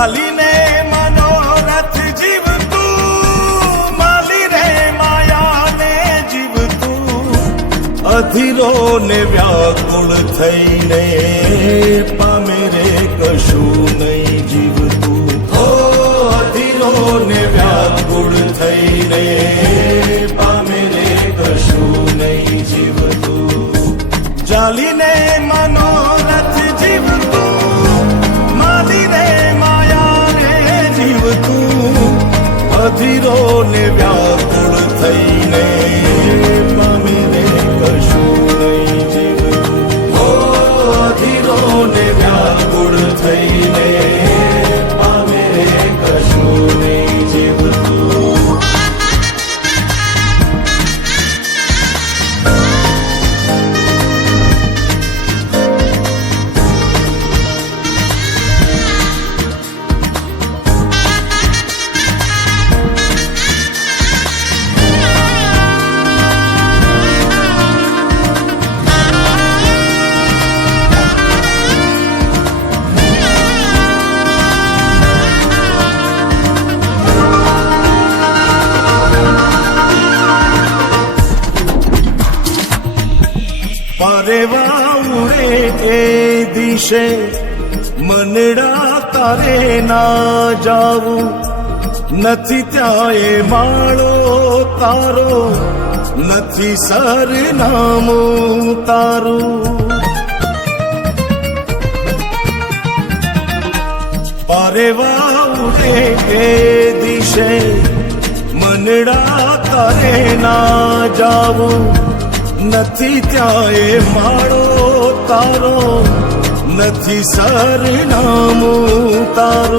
ચાલીને મનોરથ જીવતું, માલી રે માયાને જીવતું, અધીરો ને વ્યાકુળ થઈને પામે રે કશું નહીં જીવતું. ઓ અધીરો ને વ્યાકુળ થઈને પામે રે કશું નહીં જીવતું. ચાલીને મનોરથ જીવતું, માલી રે માયાને જીવતું, અધીરો ને વ્યાકુળ થઈને પામે રે કશું નહીં જીવતું. ઓ અધીરો ને વ્યાકુળ થઈને પામે રે કશું નહીં જીવતું. પરેવા ઉડે એ દિશે મનડા તારે ના જાવું, નથી ત્યાં એ માળો તારો, નથી સરનામું તારું. પરેવા ઉડે એ દિશે મનડા તારે ના જાવું, નથી ત્યાં એ માળો તારો, નથી સરનામું તારું.